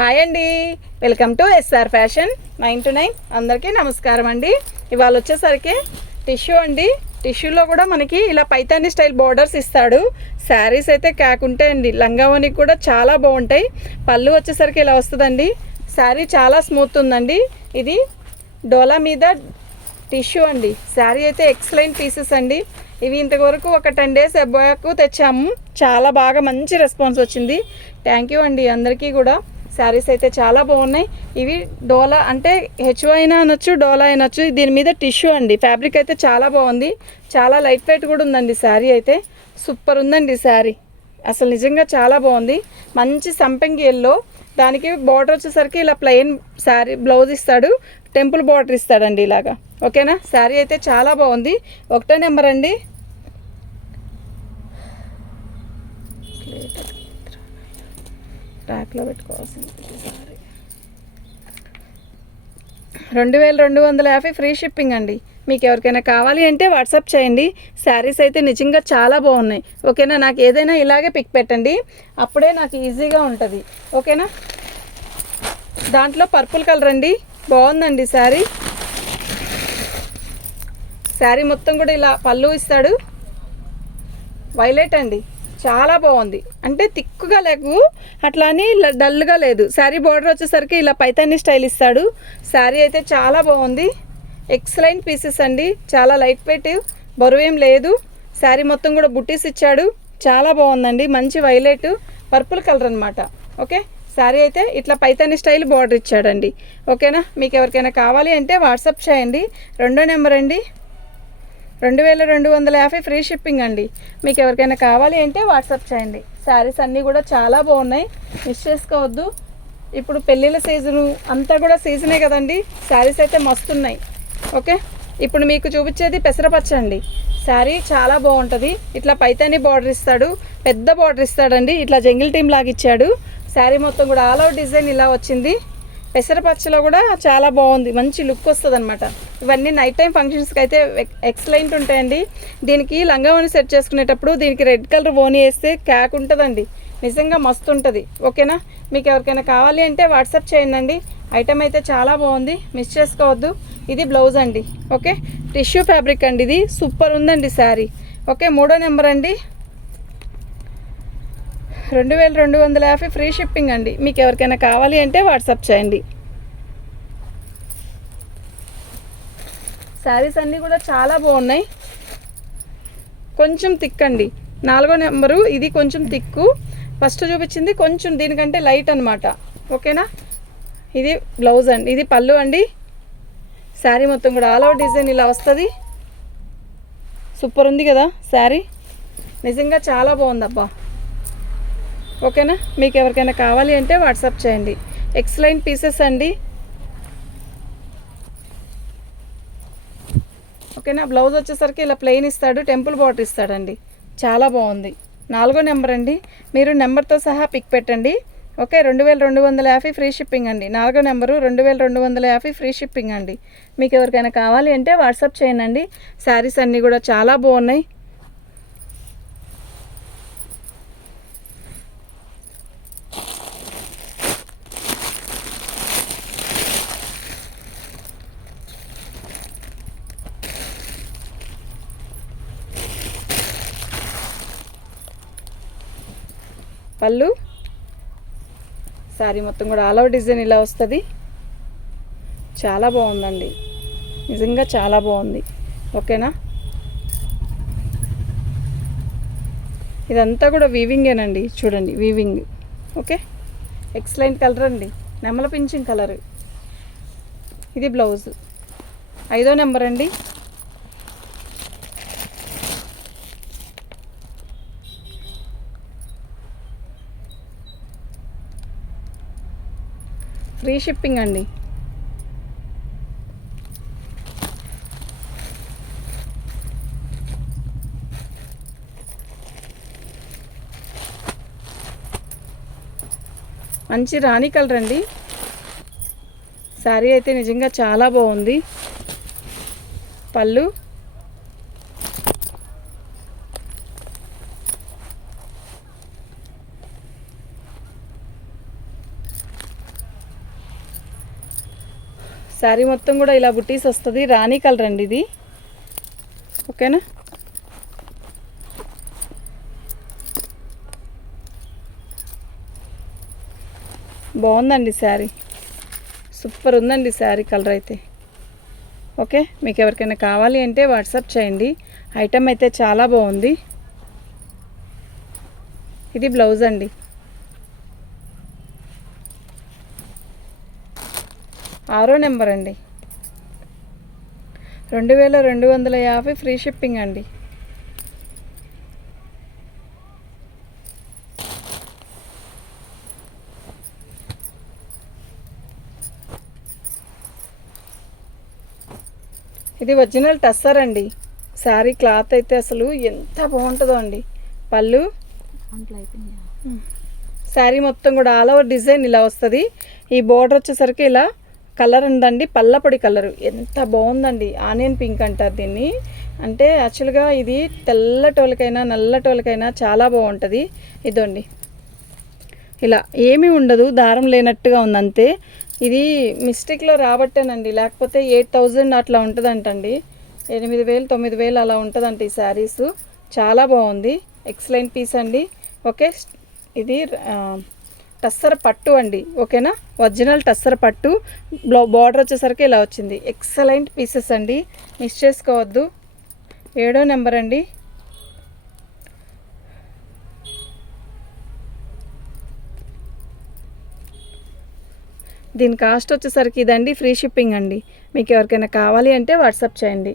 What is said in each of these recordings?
Hi అండి, welcome to S R fashion 9 to 9. అందరికీ నమస్కారం అండి. ఇవాళ వచ్చేసరికి టిష్యూ అండి. టిష్యూలో కూడా మనకి ఇలా పైతాని స్టైల్ బోర్డర్స్ ఇస్తాడు. శారీస్ అయితే కాకుంటాయండి, లంగావనికి కూడా చాలా బాగుంటాయి. పళ్ళు వచ్చేసరికి ఇలా వస్తుందండి. శారీ చాలా స్మూత్ ఉందండి. ఇది డోలా మీద టిష్యూ అండి. శారీ అయితే ఎక్సలెంట్ పీసెస్ అండి. ఇవి ఇంతవరకు ఒక 10 days అబ్బాయికు తెచ్చాము. చాలా బాగా మంచి రెస్పాన్స్ వచ్చింది. థ్యాంక్ యూ అండి అందరికీ కూడా. శారీస్ అయితే చాలా బాగున్నాయి. ఇవి డోలా అంటే హెచ్ఓ అయినా అనొచ్చు, డోలా అనొచ్చు. దీని మీద టిష్యూ అండి. ఫ్యాబ్రిక్ అయితే చాలా బాగుంది. చాలా లైట్ వెయిట్ కూడా ఉందండి. శారీ అయితే సూపర్ ఉందండి. శారీ అసలు నిజంగా చాలా బాగుంది. మంచి సంపెంగి ఎల్లో, దానికి బార్డర్ వచ్చేసరికి ఇలా ప్లెయిన్ శారీ బ్లౌజ్ ఇస్తాడు. టెంపుల్ బార్డర్ ఇస్తాడండి ఇలాగా. ఓకేనా, శారీ అయితే చాలా బాగుంది. 1వ నెంబర్ అండి. ట్రాక్లో పెట్టుకోవాల్సింది. 2250 ఫ్రీ షిప్పింగ్ అండి. మీకు ఎవరికైనా కావాలి అంటే వాట్సాప్ చేయండి. శారీస్ అయితే నిజంగా చాలా బాగున్నాయి. ఓకేనా, నాకు ఏదైనా ఇలాగే పిక్ పెట్టండి, అప్పుడే నాకు ఈజీగా ఉంటుంది. ఓకేనా, దాంట్లో పర్పుల్ కలర్ అండి, బాగుందండి శారీ. శారీ మొత్తం కూడా ఇలా పళ్ళు ఇస్తాడు. వైలెట్ అండి, చాలా బాగుంది. అంటే థిక్గా లేకు, అట్లా అని డల్గా లేదు. శారీ బార్డర్ వచ్చేసరికి ఇలా పైతాని స్టైల్ ఇస్తాడు. శారీ అయితే చాలా బాగుంది. ఎక్సలెంట్ పీసెస్ అండి. చాలా లైట్ వెయిట్, బరువేం లేదు. శారీ మొత్తం కూడా బుట్టీస్ ఇచ్చాడు. చాలా బాగుందండి. మంచి వైలెట్ పర్పుల్ కలర్ అనమాట. ఓకే, శారీ అయితే ఇట్లా పైతాని స్టైల్ బార్డర్ ఇచ్చాడండి. ఓకేనా, మీకు ఎవరికైనా కావాలి అంటే వాట్సాప్ చేయండి. 2వ నెంబర్ అండి. 2250 ఫ్రీ షిప్పింగ్ అండి. మీకు ఎవరికైనా కావాలి అంటే వాట్సాప్ చేయండి. శారీస్ అన్నీ కూడా చాలా బాగున్నాయి, మిస్ చేసుకోవద్దు. ఇప్పుడు పెళ్ళిళ్ళ సీజను అంతా కూడా సీజనే కదండి. శారీస్ అయితే మస్తున్నాయి. ఓకే, ఇప్పుడు మీకు చూపించేది పెసరపచ్చ అండి. శారీ చాలా బాగుంటుంది. ఇట్లా పైతాని బార్డర్ ఇస్తాడు, పెద్ద బార్డర్ ఇస్తాడండి. ఇట్లా జంగిల్ టీమ్ లాగా ఇచ్చాడు. శారీ మొత్తం కూడా ఆల్ అవుట్ డిజైన్ ఇలా వచ్చింది. పెసరపచ్చలో కూడా చాలా బాగుంది, మంచి లుక్ వస్తుంది అనమాట. ఇవన్నీ నైట్ టైం ఫంక్షన్స్కి అయితే ఎక్సలెంట్ ఉంటాయండి. దీనికి లంగావోని సెట్ చేసుకునేటప్పుడు దీనికి రెడ్ కలర్ ఓని వేస్తే క్యాక్ ఉంటుందండి. నిజంగా మస్తు ఉంటుంది. ఓకేనా, మీకు ఎవరికైనా కావాలి అంటే వాట్సాప్ చేయండి. ఐటమ్ అయితే చాలా బాగుంది, మిస్ చేసుకోవద్దు. ఇది బ్లౌజ్ అండి. ఓకే, టిష్యూ ఫ్యాబ్రిక్ అండి. ఇది సూపర్ ఉందండి శారీ. ఓకే, 3వ నెంబర్ అండి. 2250 ఫ్రీ షిప్పింగ్ అండి. మీకు ఎవరికైనా కావాలి అంటే వాట్సాప్ చేయండి. శారీస్ అన్నీ కూడా చాలా బాగున్నాయి. కొంచెం థిక్ అండి. 4వ నెంబరు. ఇది కొంచెం థిక్కు. ఫస్ట్ చూపించింది కొంచెం దీనికంటే లైట్ అనమాట. ఓకేనా, ఇది బ్లౌజ్ అండి. ఇది పళ్ళు అండి. శారీ మొత్తం కూడా ఆల్ అవుట్ డిజైన్ ఇలా వస్తుంది. సూపర్ ఉంది కదా శారీ, నిజంగా చాలా బాగుందబ్బా. ఓకేనా, మీకు ఎవరికైనా కావాలి అంటే వాట్సాప్ చేయండి. ఎక్సలెంట్ పీసెస్ అండి. ఓకేనా, బ్లౌజ్ వచ్చేసరికి ఇలా ప్లెయిన్ ఇస్తాడు, టెంపుల్ బార్డర్ ఇస్తాడండి. చాలా బాగుంది. 4వ నెంబర్ అండి. మీరు నెంబర్తో సహా పిక్ పెట్టండి. ఓకే, 2250 ఫ్రీ షిప్పింగ్ అండి. 4వ నెంబరు 2250 ఫ్రీ షిప్పింగ్ అండి. మీకు ఎవరికైనా కావాలి అంటే వాట్సాప్ చేయండి. శారీస్ అన్నీ కూడా చాలా బాగున్నాయి. పళ్ళు, శారీ మొత్తం కూడా ఆల్ అవుట్ డిజైన్ ఇలా వస్తుంది. చాలా బాగుందండి, నిజంగా చాలా బాగుంది. ఓకేనా, ఇదంతా కూడా వీవింగేనండి. చూడండి, వీవింగ్. ఓకే, ఎక్సలెంట్ కలర్ అండి, నెమల పింఛన్ కలర్. ఇది బ్లౌజ్. 5వ నెంబర్ అండి. ఫ్రీ షిప్పింగ్ అండి. మంచి రాణి కలర్ అండి. శారీ అయితే నిజంగా చాలా బాగుంది. పళ్ళు, శారీ మొత్తం కూడా ఇలా బుట్టీస్ వస్తుంది. రాణి కలర్ అండి ఇది. ఓకేనా. బాగుందండి శారీ, సూపర్ ఉందండి శారీ కలర్ అయితే. ఓకే, మీకు ఎవరికైనా కావాలి అంటే వాట్సాప్ చేయండి. ఐటమ్ అయితే చాలా బాగుంది. ఇది బ్లౌజ్ అండి. ఆరో నెంబర్ అండి. 2250 ఫ్రీ షిప్పింగ్ అండి. ఇది ఒరిజినల్ టస్సర్ అండి. శారీ క్లాత్ అయితే అసలు ఎంత బాగుంటుందో అండి. పళ్ళు, శారీ మొత్తం కూడా ఆల్ ఓవర్ డిజైన్ ఇలా వస్తుంది. ఈ బోర్డర్ వచ్చేసరికి ఇలా కలర్ ఉందండి, పల్లపొడి కలరు. ఎంత బాగుందండి. ఆనియన్ పింక్ అంటారు దీన్ని. అంటే యాక్చువల్గా ఇది తెల్లటోలకైనా నల్లటోలకైనా చాలా బాగుంటుంది. ఇదండి ఇలా ఏమీ ఉండదు, దారం లేనట్టుగా ఉందంతే. ఇది మిస్టేక్లో రాబట్టేనండి, లేకపోతే 8000 అట్లా ఉంటుందంటండి. 8000 9000 అలా ఉంటుందంట ఈ శారీస్. చాలా బాగుంది, ఎక్సలెంట్ పీస్ అండి. ఓకే, ఇది టస్సర్ పట్టు అండి. ఓకేనా, ఒరిజినల్ టస్సర్ పట్టు. బార్డర్ వచ్చేసరికి ఇలా వచ్చింది. ఎక్సలెంట్ పీసెస్ అండి, మిస్ చేసుకోవద్దు. 7వ నెంబర్ అండి. దీని కాస్ట్ వచ్చేసరికి ఇదండి, ఫ్రీ షిప్పింగ్ అండి. మీకు ఎవరికైనా కావాలి అంటే వాట్సాప్ చేయండి.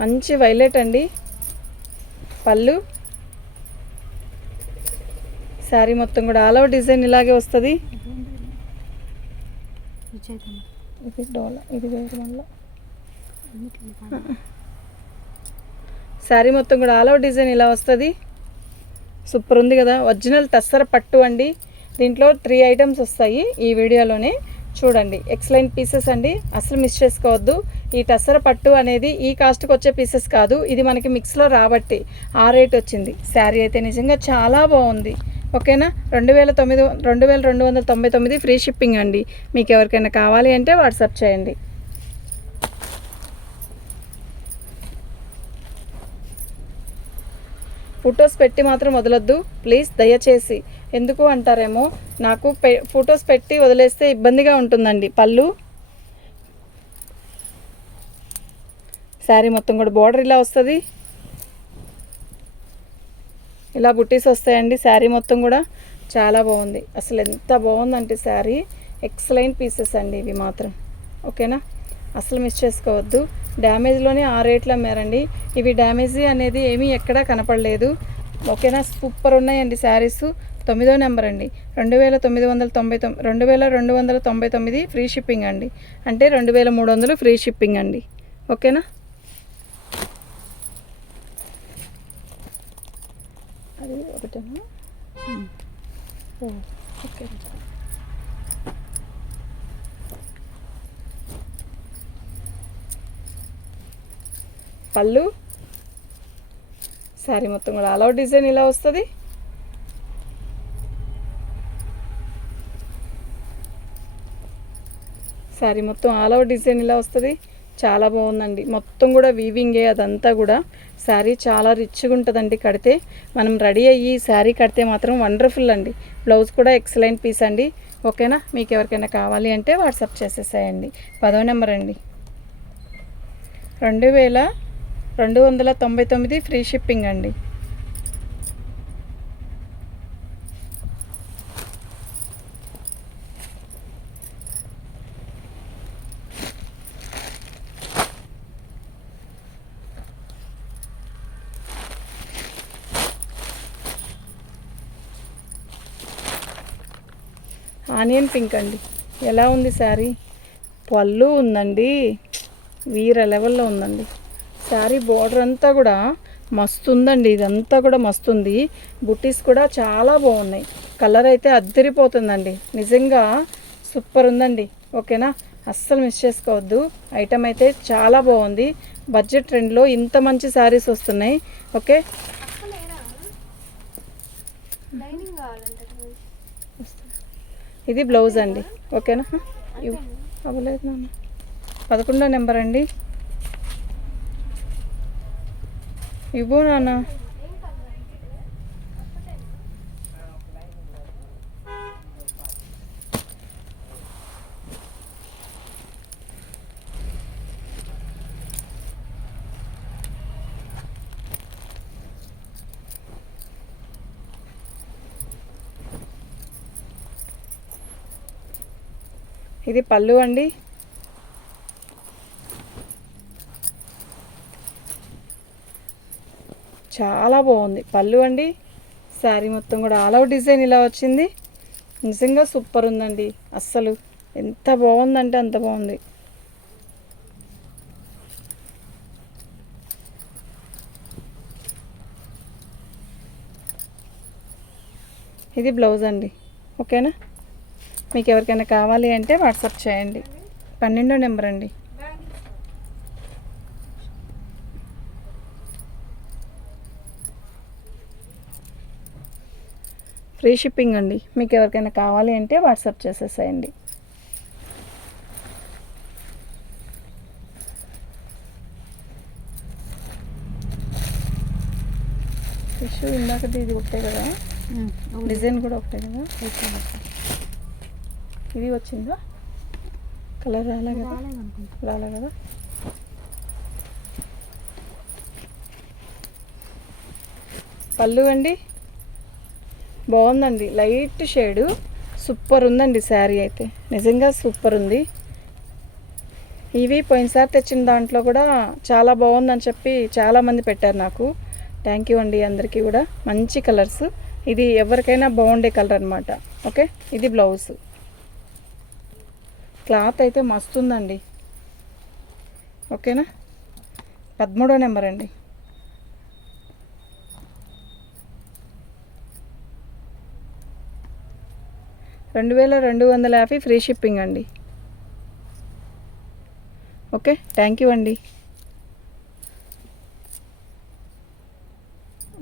మంచి వైలెట్ అండి. పళ్ళు, శారీ మొత్తం కూడా ఆల్ ఓవర్ డిజైన్ ఇలాగే వస్తుంది. ఇది డోలా, ఇది వేరు మళ్ళీ. శారీ మొత్తం కూడా ఆల్ ఓవర్ డిజైన్ ఇలా వస్తుంది. సూపర్ ఉంది కదా. ఒరిజినల్ టస్సర్ పట్టు అండి. దీంట్లో 3 ఐటమ్స్ వస్తాయి ఈ వీడియోలోనే, చూడండి. ఎక్సలెంట్ పీసెస్ అండి, అసలు మిస్ చేసుకోవద్దు. ఈ టస్సర్ పట్టు అనేది ఈ కాస్ట్కి వచ్చే పీసెస్ కాదు, ఇది మనకి మిక్స్లో రాబట్టి ఆ రేట్ వచ్చింది. శారీ అయితే నిజంగా చాలా బాగుంది. ఓకేనా, 2299 ఫ్రీ షిప్పింగ్ అండి. మీకు ఎవరికైనా కావాలి అంటే వాట్సాప్ చేయండి. ఫొటోస్ పెట్టి మాత్రం వదలొద్దు ప్లీజ్, దయచేసి. ఎందుకు అంటారేమో, నాకు ఫొటోస్ పెట్టి వదిలేస్తే ఇబ్బందిగా ఉంటుందండి. పళ్ళు, శారీ మొత్తం కూడా బార్డర్ ఇలా వస్తుంది. ఇలా బుట్టీస్ వస్తాయండి. శారీ మొత్తం కూడా చాలా బాగుంది. అసలు ఎంత బాగుందంటే శారీ, ఎక్సలెంట్ పీసెస్ అండి ఇవి మాత్రం. ఓకేనా, అసలు మిస్ చేసుకోవద్దు. డ్యామేజ్లోనే ఆ రేట్లో అమ్మారండి. ఇవి డ్యామేజ్ అనేది ఏమీ ఎక్కడా కనపడలేదు. ఓకేనా, సూపర్ ఉన్నాయండి శారీస్. 9వ నెంబర్ అండి. 2299 ఫ్రీ షిప్పింగ్ అండి. అంటే 2300 ఫ్రీ షిప్పింగ్ అండి. ఓకేనా, అది ఒకటేనా. ఓకే, పళ్ళు, శారీ మొత్తం కూడా ఆల్ ఓవర్ డిజైన్ ఇలా వస్తుంది. శారీ మొత్తం ఆల్ ఓవర్ డిజైన్ ఇలా వస్తుంది. చాలా బాగుందండి. మొత్తం కూడా వీవింగే అదంతా కూడా. శారీ చాలా రిచ్గా ఉంటుందండి కడితే. మనం రెడీ అయ్యి శారీ కడితే మాత్రం వండర్ఫుల్ అండి. బ్లౌజ్ కూడా ఎక్సలెంట్ పీస్ అండి. ఓకేనా, మీకు ఎవరికైనా కావాలి అంటే వాట్సాప్ చేసేసేయండి. 10వ నెంబర్ అండి. 2299 ఫ్రీ షిప్పింగ్ అండి. ఆనియన్ పింక్ అండి. ఎలా ఉంది శారీ? పళ్ళు ఉందండి, వీర లెవెల్లో ఉందండి. శారీ బోర్డర్ అంతా కూడా మస్తు ఉందండి. ఇదంతా కూడా మస్తు ఉంది. బుట్టీస్ కూడా చాలా బాగున్నాయి. కలర్ అయితే అద్దరిపోతుందండి. నిజంగా సూపర్ ఉందండి. ఓకేనా, అస్సలు మిస్ చేసుకోవద్దు. ఐటమ్ అయితే చాలా బాగుంది. బడ్జెట్ ట్రెండ్లో ఇంత మంచి శారీస్ వస్తున్నాయి. ఓకే, ఇది బ్లౌజ్ అండి, ఓకేనా? అవ్వలేదు నాన్న. 11వ నెంబర్ అండి. ఇవ్వు నాన్న. ఇది పళ్ళు అండి. చాలా బాగుంది పళ్ళు అండి. శారీ మొత్తం కూడా ఆల్ అవుట్ డిజైన్ ఇలా వచ్చింది. నిజంగా సూపర్ ఉందండి. అస్సలు ఎంత బాగుందంటే అంత బాగుంది. ఇది బ్లౌజ్ అండి, ఓకేనా? మీకు ఎవరికైనా కావాలి అంటే వాట్సాప్ చేయండి. 12వ నెంబర్ అండి. ఫ్రీ షిప్పింగ్ అండి. మీకు ఎవరికైనా కావాలి అంటే వాట్సాప్ చేసేసేయండి. ఫిష్ ఇందాకది ఇది ఒకటే కదా, డిజైన్ కూడా ఒకటే కదా. ఇది వచ్చిందా? కలర్ రాలే కదా. పళ్ళు అండి బాగుందండి, లైట్ షేడు. సూపర్ ఉందండి శారీ అయితే, నిజంగా సూపర్ ఉంది. ఇవి పోయినసారి తెచ్చిన దాంట్లో కూడా చాలా బాగుందని చెప్పి చాలామంది పెట్టారు నాకు. థ్యాంక్ యూ అండి అందరికీ కూడా. మంచి కలర్స్, ఇది ఎవరికైనా బాగుండే కలర్ అనమాట. ఓకే, ఇది బ్లౌజ్. క్లాత్ అయితే మస్తు ఉందండి, ఓకేనా? 13వ నెంబర్ అండి. $2250 ఫ్రీ షిప్పింగ్ అండి. ఓకే, థ్యాంక్ యూ అండి.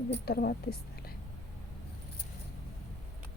ఇది తర్వాత